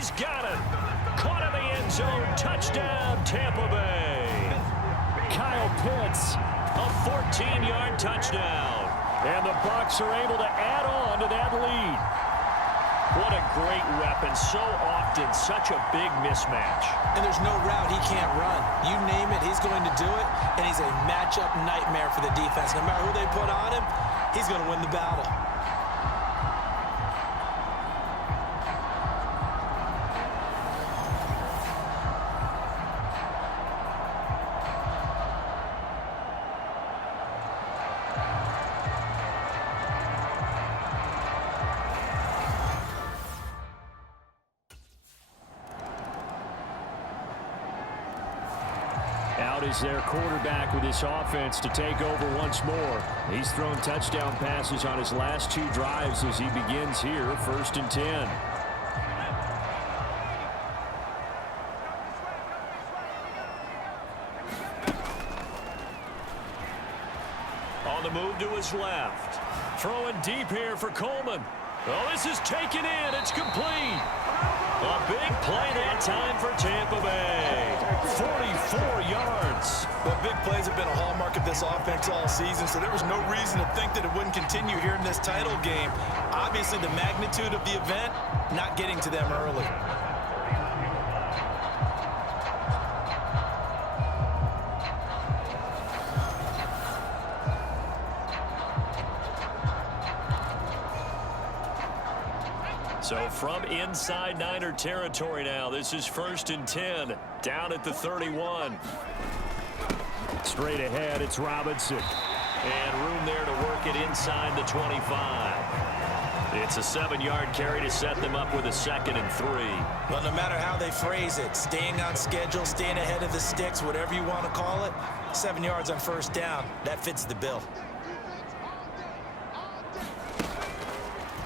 He's got it. Caught in the end zone. Touchdown, Tampa Bay. Kyle Pitts, a 14-yard touchdown. And the Bucs are able to add on to that lead. What a great weapon. So often, such a big mismatch. And there's no route he can't run. You name it, he's going to do it. And he's a matchup nightmare for the defense. No matter who they put on him, he's going to win the battle. Out is their quarterback with his offense to take over once more. He's thrown touchdown passes on his last 2 drives as he begins here, 1st and 10. On the move to his left. Throwing deep here for Coleman. Oh, this is taken in. It's complete. A big play that time for Tampa Bay. 44 yards. Well, big plays have been a hallmark of this offense all season, so there was no reason to think that it wouldn't continue here in this title game. Obviously, the magnitude of the event, not getting to them early. So from inside Niner territory now, this is 1st and 10, down at the 31. Straight ahead, it's Robinson. And room there to work it inside the 25. It's a 7-yard carry to set them up with a 2nd and 3. Well, no matter how they phrase it, staying on schedule, staying ahead of the sticks, whatever you want to call it, 7 yards on 1st down, that fits the bill.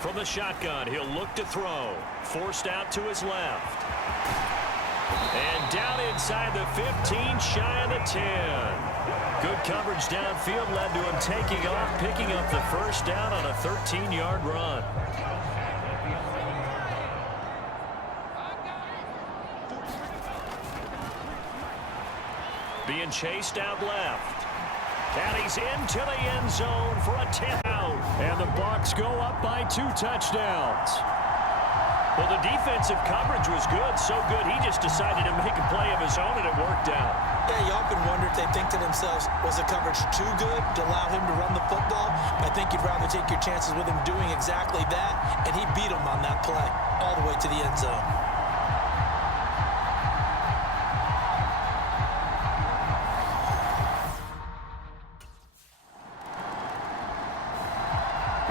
From the shotgun, he'll look to throw. Forced out to his left. And down inside the 15, shy of the 10. Good coverage downfield led to him taking off, picking up the 1st down on a 13-yard run. Being chased out left. And he's into the end zone for a 10 out. And the Bucs go up by 2 touchdowns. Well, the defensive coverage was good, so good he just decided to make a play of his own, and it worked out. Yeah, you often wonder if they think to themselves, was the coverage too good to allow him to run the football? I think you'd rather take your chances with him doing exactly that, and he beat him on that play all the way to the end zone.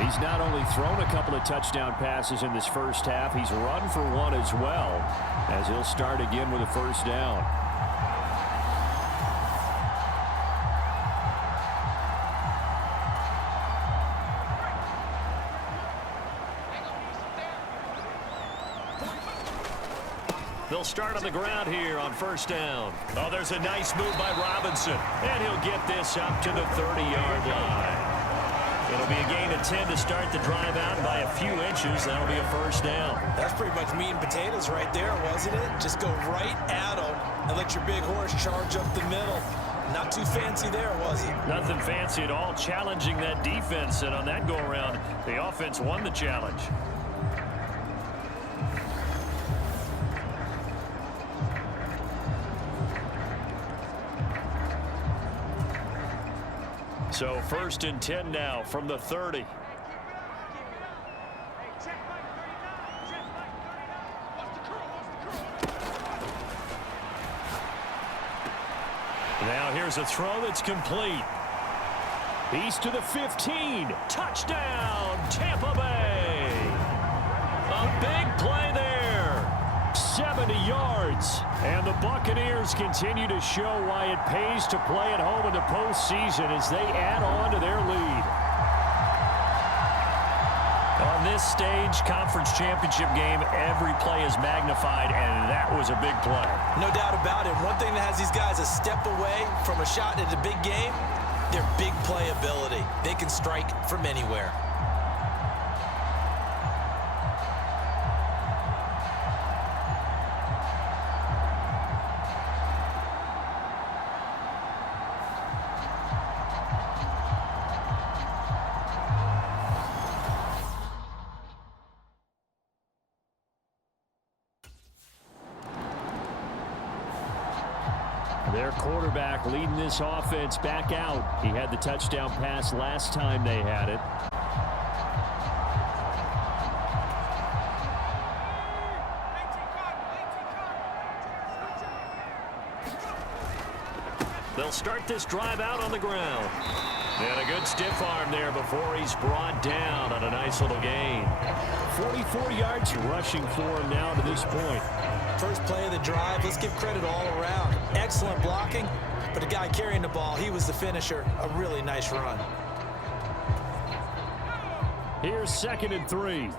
He's not only thrown a couple of touchdown passes in this first half, he's run for 1 as well, as he'll start again with a 1st down. They'll start on the ground here on 1st down. Oh, there's a nice move by Robinson, and he'll get this up to the 30-yard line. It'll be a gain of 10 to start the drive out by a few inches. That'll be a 1st down. That's pretty much meat and potatoes right there, wasn't it? Just go right at him and let your big horse charge up the middle. Not too fancy there, was it? Nothing fancy at all, challenging that defense. And on that go-around, the offense won the challenge. So 1st and 10 now from the 30. Now here's a throw that's complete. He's to the 15. Touchdown, Tampa Bay. A big play there. 70 yards. And the Buccaneers continue to show why it pays to play at home in the postseason as they add on to their lead. On this stage, conference championship game, every play is magnified, and that was a big play. No doubt about it. One thing that has these guys a step away from a shot at a big game, their big play ability. They can strike from anywhere. Their quarterback leading this offense back out. He had the touchdown pass last time they had it. They'll start this drive out on the ground. And a good stiff arm there before he's brought down on a nice little gain. 44 yards rushing for him now to this point. First play of the drive, let's give credit all around. Excellent blocking, but the guy carrying the ball, he was the finisher. A really nice run. Here's 2nd and 3.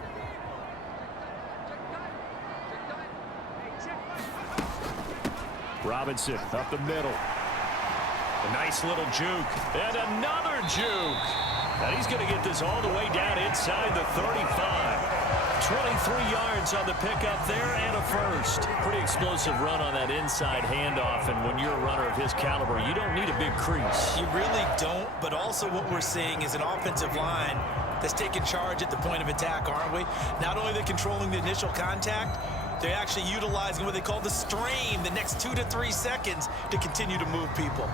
Robinson up the middle. A nice little juke. And another juke. And he's going to get this all the way down inside the 35. 23 yards on the pickup there and a first. Pretty explosive run on that inside handoff. And when you're a runner of his caliber, you don't need a big crease. You really don't, but also what we're seeing is an offensive line that's taking charge at the point of attack, aren't we? Not only are they controlling the initial contact, they're actually utilizing what they call the strain, the next 2 to 3 seconds to continue to move people.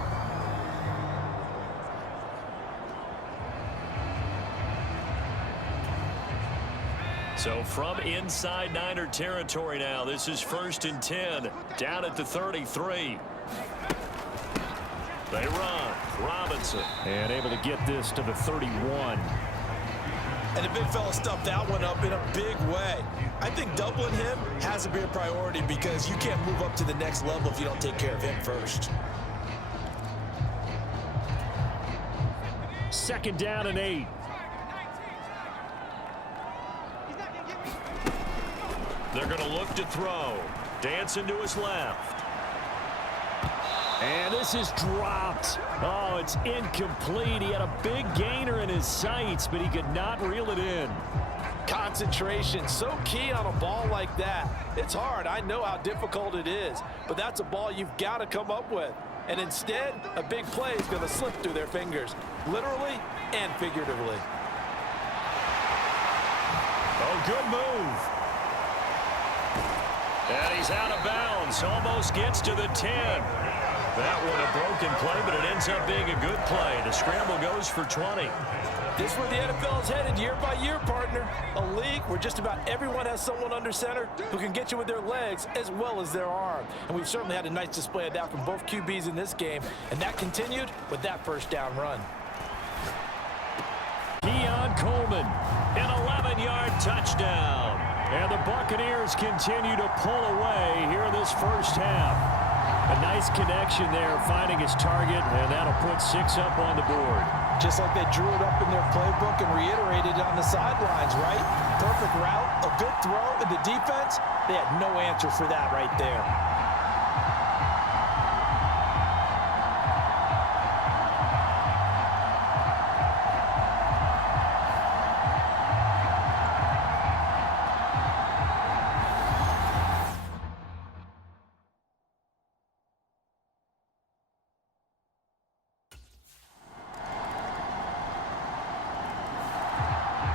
So from inside Niner territory now, this is 1st and 10, down at the 33. They run. Robinson. And able to get this to the 31. And the big fella stuffed that one up in a big way. I think doubling him has to be a priority because you can't move up to the next level if you don't take care of him first. 2nd down and 8. They're going to look to throw. Dancing to his left. And this is dropped. Oh, it's incomplete. He had a big gainer in his sights, but he could not reel it in. Concentration, so key on a ball like that. It's hard. I know how difficult it is, but that's a ball you've got to come up with. And instead, a big play is going to slip through their fingers, literally and figuratively. Oh, good move. And he's out of bounds. Almost gets to the 10. That one a broken play, but it ends up being a good play. The scramble goes for 20. This is where the NFL is headed year by year, partner. A league where just about everyone has someone under center who can get you with their legs as well as their arm. And we've certainly had a nice display of that from both QBs in this game. And that continued with that first down run. Keon Coleman, an 11-yard touchdown. And the Buccaneers continue to pull away here in this first half. A nice connection there, finding his target, and that'll put 6 up on the board. Just like they drew it up in their playbook and reiterated it on the sidelines, right? Perfect route, a good throw, and the defense, they had no answer for that right there.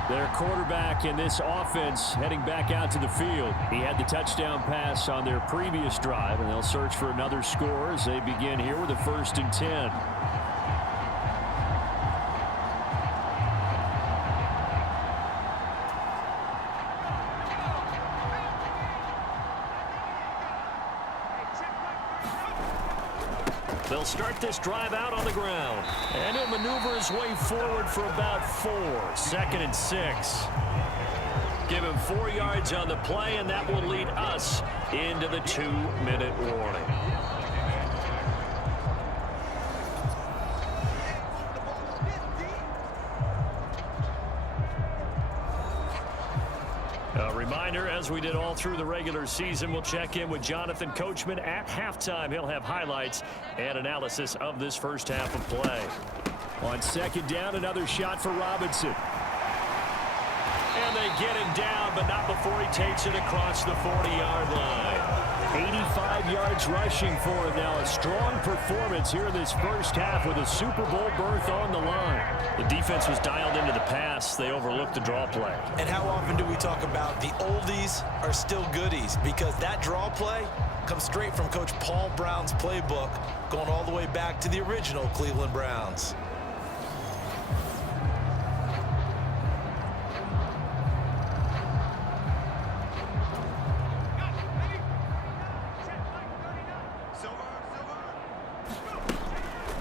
Their quarterback in this offense heading back out to the field. He had the touchdown pass on their previous drive, and they'll search for another score as they begin here with a 1st and 10. They'll start this drive out on the ground. And he'll maneuver his way forward for about 4. 2nd and 6. Give him 4 yards on the play, and that will lead us into the 2-minute warning. A reminder, as we did all through the regular season, we'll check in with Jonathan Coachman at halftime. He'll have highlights and analysis of this first half of play. On 2nd down, another shot for Robinson. And they get him down, but not before he takes it across the 40-yard line. 85 5 yards rushing for him now. A strong performance here in this first half with a Super Bowl berth on the line. The defense was dialed into the pass. They overlooked the draw play. And how often do we talk about the oldies are still goodies? Because that draw play comes straight from Coach Paul Brown's playbook, going all the way back to the original Cleveland Browns.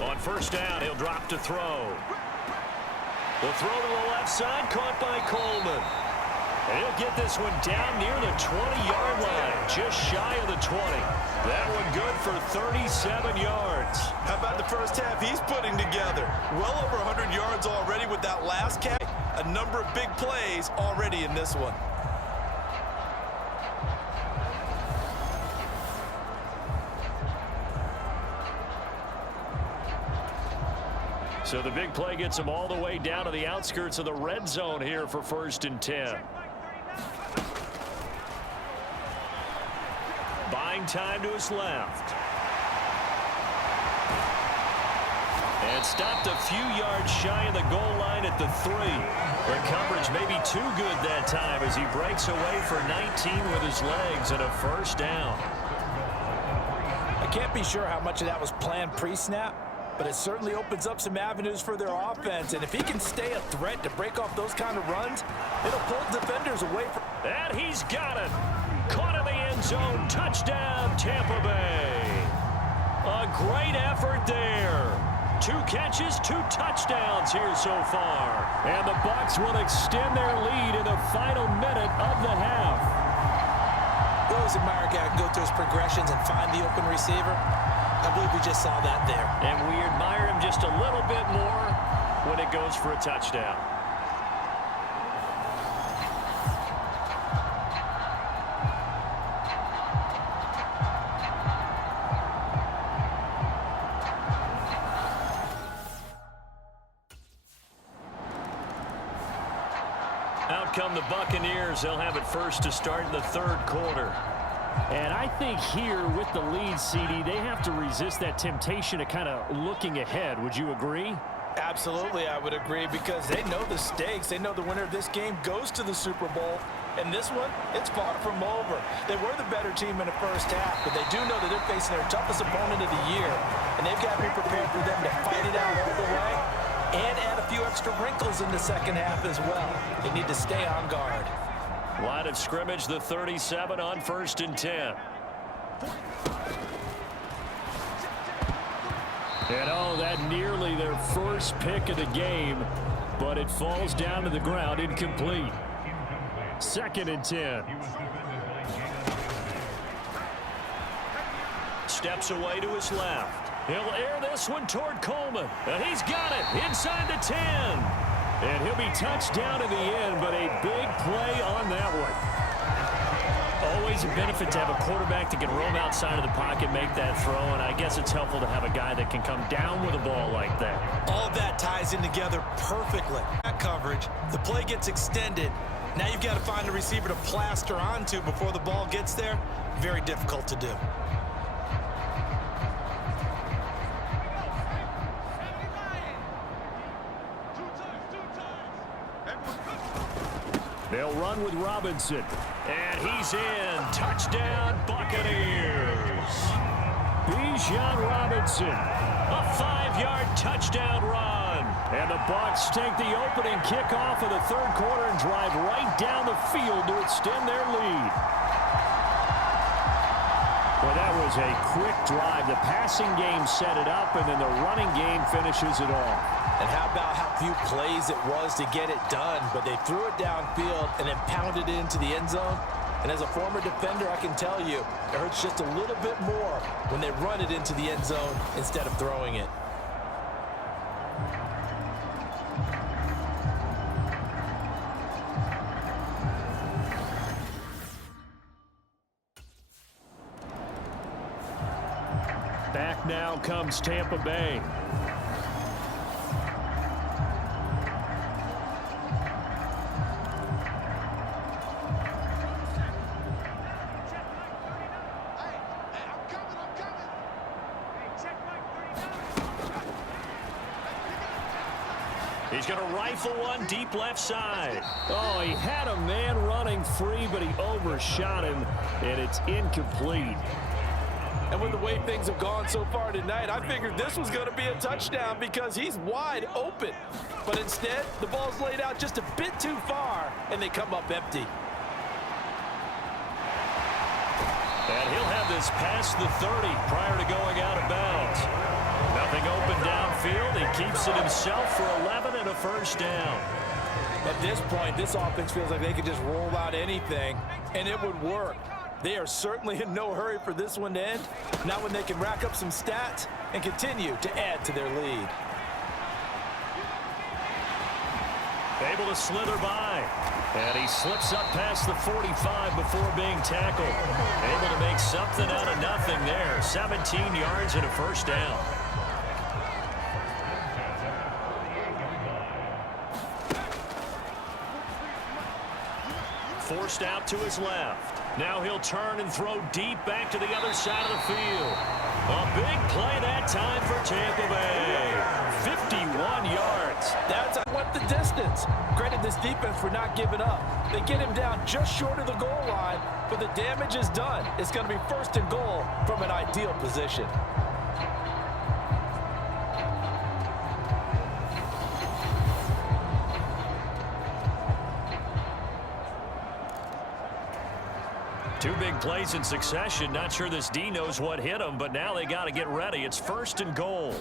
On first down, he'll drop to throw. The throw to the left side, caught by Coleman. And he'll get this one down near the 20-yard line, just shy of the 20. That one good for 37 yards. How about the first half he's putting together? Well over 100 yards already with that last catch. A number of big plays already in this one. So the big play gets him all the way down to the outskirts of the red zone here for 1st and 10. Buying time to his left. And stopped a few yards shy of the goal line at the 3. The coverage may be too good that time as he breaks away for 19 with his legs and a first down. I can't be sure how much of that was planned pre-snap, but it certainly opens up some avenues for their offense. And if he can stay a threat to break off those kind of runs, it'll pull defenders away from... And he's got it. Caught in the end zone. Touchdown, Tampa Bay. A great effort there. 2 catches, 2 touchdowns here so far. And the Bucs will extend their lead in the final minute of the half. We always admire a guy who can go through his progressions and find the open receiver. I believe we just saw that there. And we admire him just a little bit more when it goes for a touchdown. Out come the Buccaneers. They'll have it first to start in the 3rd quarter. And I think here with the lead, CD, they have to resist that temptation of kind of looking ahead. Would you agree? Absolutely, I would agree, because they know the stakes. They know the winner of this game goes to the Super Bowl. And this one, it's far from over. They were the better team in the first half, but they do know that they're facing their toughest opponent of the year. And they've got to be prepared for them to fight it out all the way and add a few extra wrinkles in the second half as well. They need to stay on guard. Line of scrimmage, the 37 on 1st and 10. And oh, that nearly their first pick of the game, but it falls down to the ground, incomplete. 2nd and 10. Steps away to his left. He'll air this one toward Coleman. And he's got it inside the 10. And he'll be touched down in the end, but a big play on that one. Always a benefit to have a quarterback that can roam outside of the pocket, make that throw, and I guess it's helpful to have a guy that can come down with a ball like that. All that ties in together perfectly. That coverage, the play gets extended. Now you've got to find a receiver to plaster onto before the ball gets there. Very difficult to do. They'll run with Robinson. And he's in. Touchdown, Buccaneers. Bijan Robinson. A 5-yard touchdown run. And the Bucs take the opening kickoff of the 3rd quarter and drive right down the field to extend their lead. Well, that was a quick drive. The passing game set it up, and then the running game finishes it off. And how about how few plays it was to get it done, but they threw it downfield and then pounded it into the end zone. And as a former defender, I can tell you, it hurts just a little bit more when they run it into the end zone instead of throwing it. Back now comes Tampa Bay. He's going to rifle one deep left side. Oh, he had a man running free, but he overshot him, and it's incomplete. And with the way things have gone so far tonight, I figured this was going to be a touchdown because he's wide open. But instead, the ball's laid out just a bit too far, and they come up empty. And he'll have this past the 30 prior to going out of bounds. Nothing open downfield. He keeps it himself for 11 and a first down. At this point, this offense feels like they could just roll out anything, and it would work. They are certainly in no hurry for this one to end, not when they can rack up some stats and continue to add to their lead. Able to slither by. And he slips up past the 45 before being tackled. Able to make something out of nothing there. 17 yards and a first down. Forced out to his left. Now he'll turn and throw deep back to the other side of the field. A big play that time for Tampa Bay. 51 yards. That's what the distance. Credit this defense for not giving up. They get him down just short of the goal line, but the damage is done. It's going to be first and goal from an ideal position. Two big plays in succession. Not sure this D knows what hit him, but now they got to get ready. It's first and goal.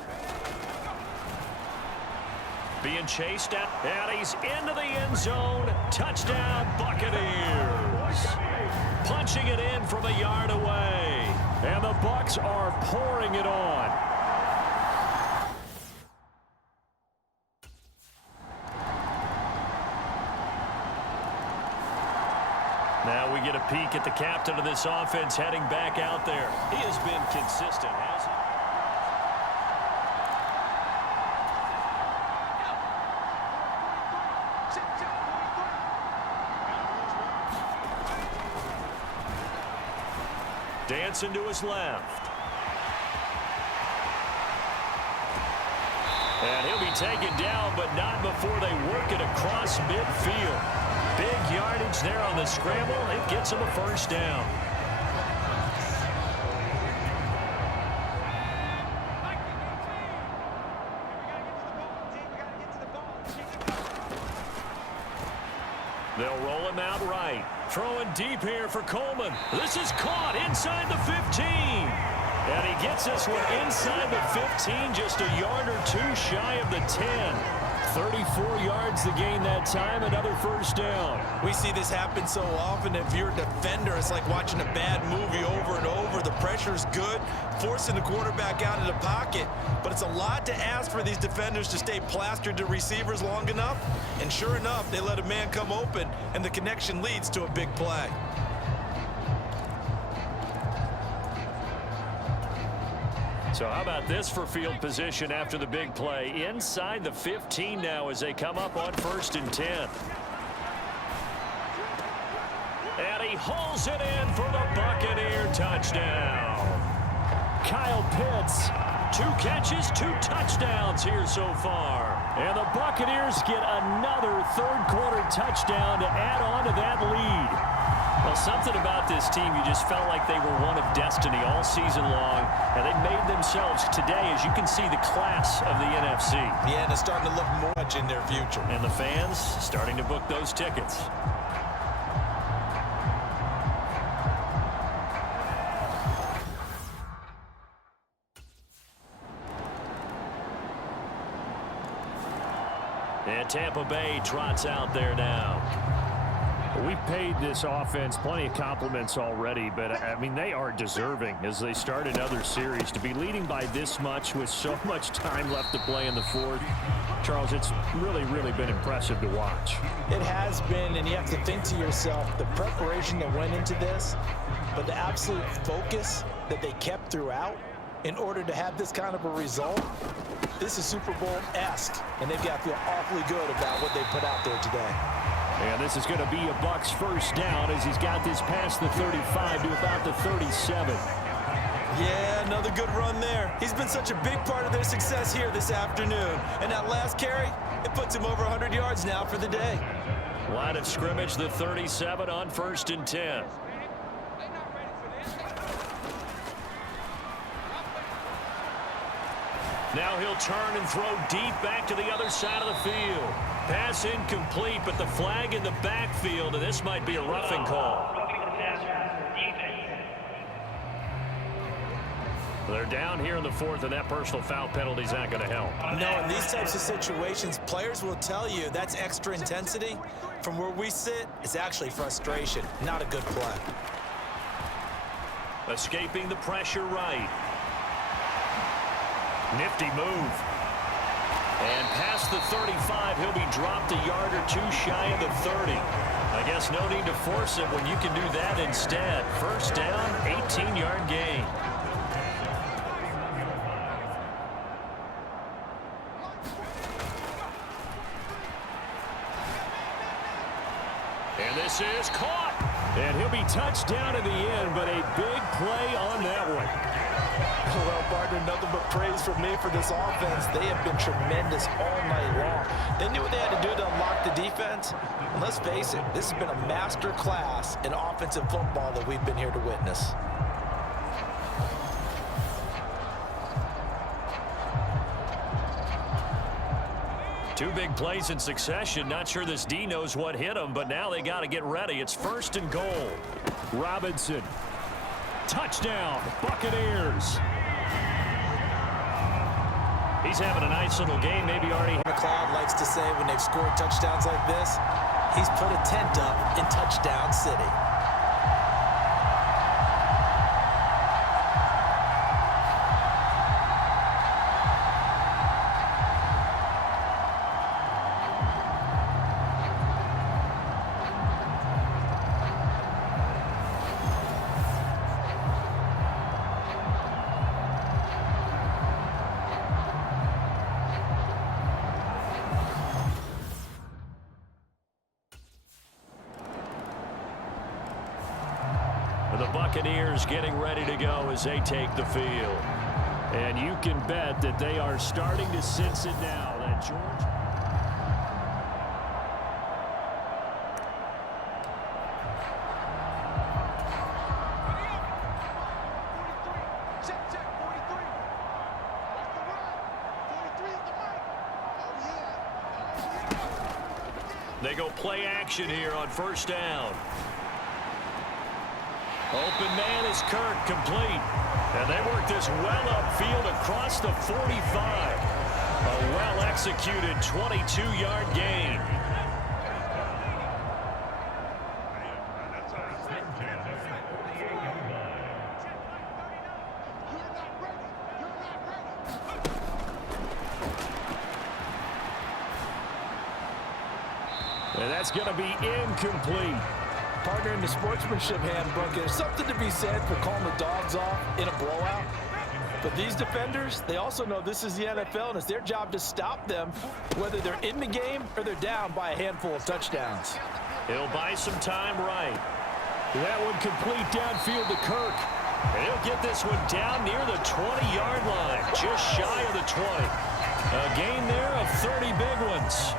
Being chased at, and he's into the end zone. Touchdown, Buccaneers. Punching it in from a yard away. And the Bucs are pouring it on. Now we get a peek at the captain of this offense heading back out there. He has been consistent, hasn't he? Dancing to his left. And he'll be taken down, but not before they work it across midfield. Big yardage there on the scramble. It gets him a first down. They'll roll him out right. Throwing deep here for Coleman. This is caught inside the 15. And he gets this one inside the 15, just a yard or two shy of the 10. 34 yards to gain that time, another first down. We see this happen so often. If you're a defender, it's like watching a bad movie over and over. The pressure's good, forcing the quarterback out of the pocket. But it's a lot to ask for these defenders to stay plastered to receivers long enough. And sure enough, they let a man come open, and the connection leads to a big play. So how about this for field position after the big play? Inside the 15 now as they come up on 1st and 10. And he hauls it in for the Buccaneer touchdown. Kyle Pitts, 2 catches, 2 touchdowns here so far. And the Buccaneers get another third-quarter touchdown to add on to that lead. Well, something about this team, you just felt like they were one of destiny all season long, and they made themselves today, as you can see, the class of the NFC. Yeah, and it's starting to look more much in their future. And the fans starting to book those tickets. And Tampa Bay trots out there now. We've paid this offense plenty of compliments already, but, I mean, they are deserving as they start another series. To be leading by this much with so much time left to play in the fourth, Charles, it's really, really been impressive to watch. It has been, and you have to think to yourself, the preparation that went into this, but the absolute focus that they kept throughout in order to have this kind of a result. This is Super Bowl-esque, and they've got to feel awfully good about what they put out there today. And this is going to be a Bucs first down as he's got this past the 35 to about the 37. Yeah, another good run there. He's been such a big part of their success here this afternoon. And that last carry, It puts him over 100 yards now for the day. Line of scrimmage, the 37 on 1st and 10. Now he'll turn and throw deep back to the other side of the field. Pass incomplete, but the flag in the backfield, and this might be a roughing call. They're down here in the 4th, and that personal foul penalty is not going to help. No, in these types of situations, players will tell you that's extra intensity. From where we sit, it's actually frustration, not a good play. Escaping the pressure right. Nifty move. And past the 35, he'll be dropped a yard or two shy of the 30. I guess no need to force it when you can do that instead. First down, 18-yard gain. And this is caught. And he'll be touched down in the end, but a big play on that one. Well, partner, nothing but praise from me for this offense. They have been tremendous all night long. They knew what they had to do to unlock the defense. And let's face it, this has been a master class in offensive football that we've been here to witness. Two big plays in succession. Not sure this D knows what hit him, but now they got to get ready. It's 1st and goal. Robinson. Touchdown, Buccaneers. He's having a nice little game, maybe already. McLeod likes to say when they've scored touchdowns like this, he's put a tent up in Touchdown City. The Buccaneers getting ready to go as they take the field. And you can bet that they are starting to sense it now. That George. They go play action here on 1st down. Open man is Kirk, complete. And they work this well upfield across the 45. A well-executed 22-yard gain. And that's going to be incomplete. Partner, in the sportsmanship handbook, there's something to be said for calling the dogs off in a blowout. But these defenders, they also know this is the NFL, and it's their job to stop them, whether they're in the game or they're down by a handful of touchdowns. He'll buy some time right. That one complete downfield to Kirk. And he'll get this one down near the 20-yard line, just shy of the 20. A gain there of 30 big ones.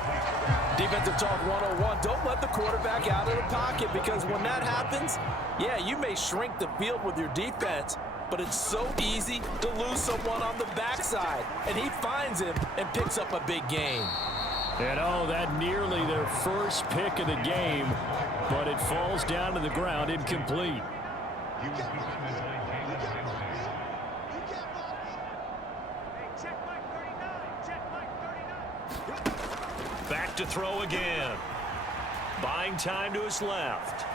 Defensive talk 101, don't let the quarterback out of the pocket, because when that happens, yeah, you may shrink the field with your defense, but it's so easy to lose someone on the backside. And he finds him and picks up a big gain. And oh, that nearly their first pick of the game, but it falls down to the ground incomplete. Back to throw again. Buying time to his left.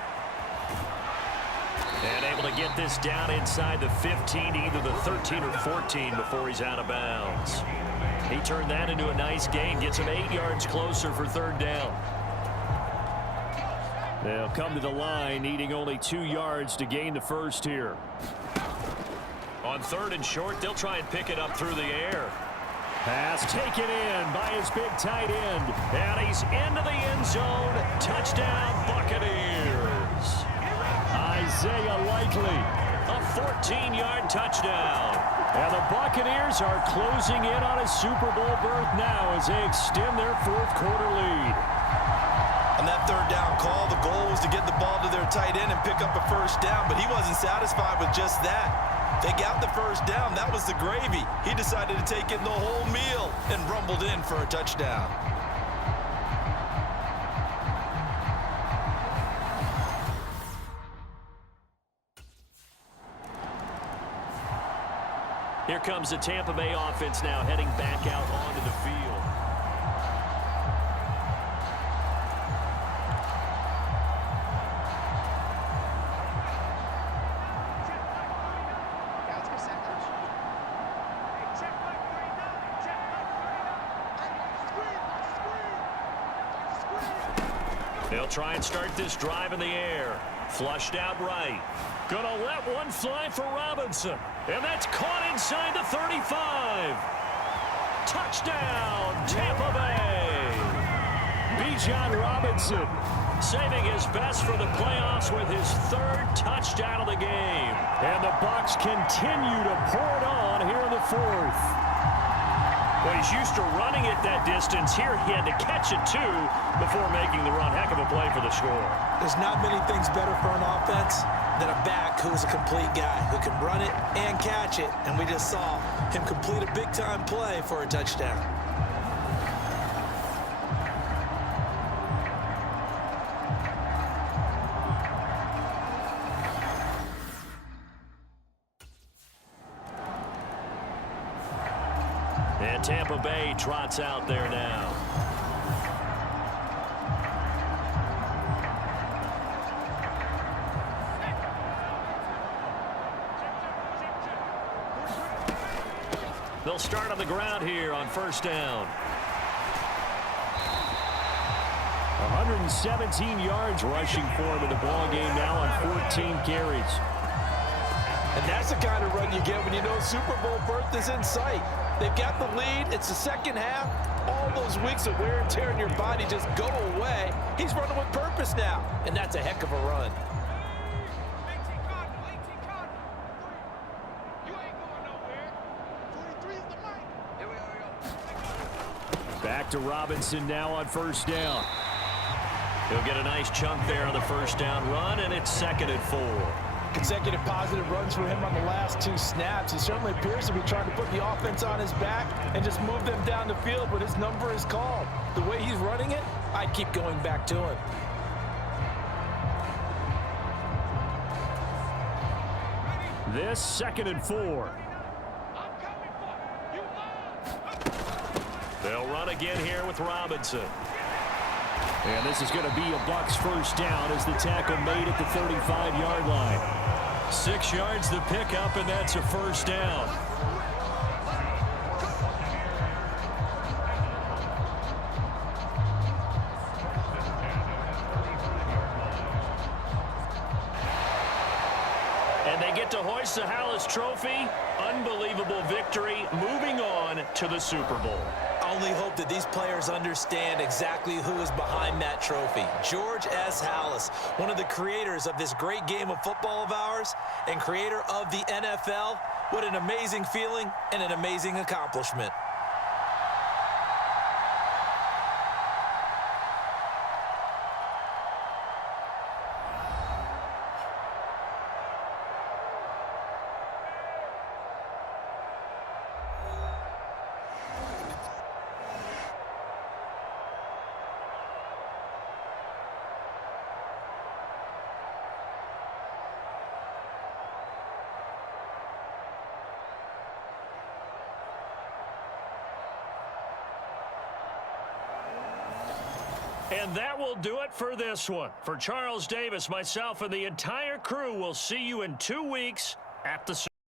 And able to get this down inside the 15 to either the 13 or 14 before he's out of bounds. He turned that into a nice gain. Gets him 8 yards closer for 3rd down. They'll come to the line, needing only 2 yards to gain the first here. On 3rd and short, they'll try and pick it up through the air. Pass taken in by his big tight end. And he's into the end zone. Touchdown, Buccaneers. Isaiah Likely, a 14-yard touchdown. And the Buccaneers are closing in on a Super Bowl berth now as they extend their fourth-quarter lead. On that third down call, the goal was to get the ball to their tight end and pick up a first down, but he wasn't satisfied with just that. They got the first down. That was the gravy. He decided to take in the whole meal and rumbled in for a touchdown. Here comes the Tampa Bay offense now heading back out onto the field. They'll try and start this drive in the air. Flushed out right. Gonna let one fly for Robinson. And that's caught inside the 35. Touchdown, Tampa Bay. Bijan Robinson saving his best for the playoffs with his third touchdown of the game. And the Bucs continue to pour it on here in the fourth. Well, he's used to running it that distance. Here he had to catch it, too, before making the run. Heck of a play for the score. There's not many things better for an offense than a back who's a complete guy who can run it and catch it. And we just saw him complete a big-time play for a touchdown. And Tampa Bay trots out there now. They'll start on the ground here on first down. 117 yards rushing for him in the ball game now on 14 carries. And that's the kind of run you get when you know Super Bowl berth is in sight. They've got the lead. It's the second half. All those weeks of wear and tear in your body just go away. He's running with purpose now, and that's a heck of a run. Back to Robinson now on first down. He'll get a nice chunk there on the first down run, and it's 2nd and 4. Consecutive positive runs for him on the last 2 snaps. He certainly appears to be trying to put the offense on his back and just move them down the field, but his number is called. The way he's running it, I'd keep going back to him. This 2nd and 4. They'll run again here with Robinson. And this is going to be a Bucs first down as the tackle made at the 35-yard line. 6 yards the pickup, and that's a first down. And they get to hoist the Hallis Trophy. Unbelievable victory, moving on to the Super Bowl. I only hope that these players understand exactly who is behind that trophy. George S. Hallis, one of the creators of this great game of football of ours and creator of the NFL. What an amazing feeling and an amazing accomplishment. And that will do it for this one. For Charles Davis, myself, and the entire crew, we'll see you in 2 weeks at the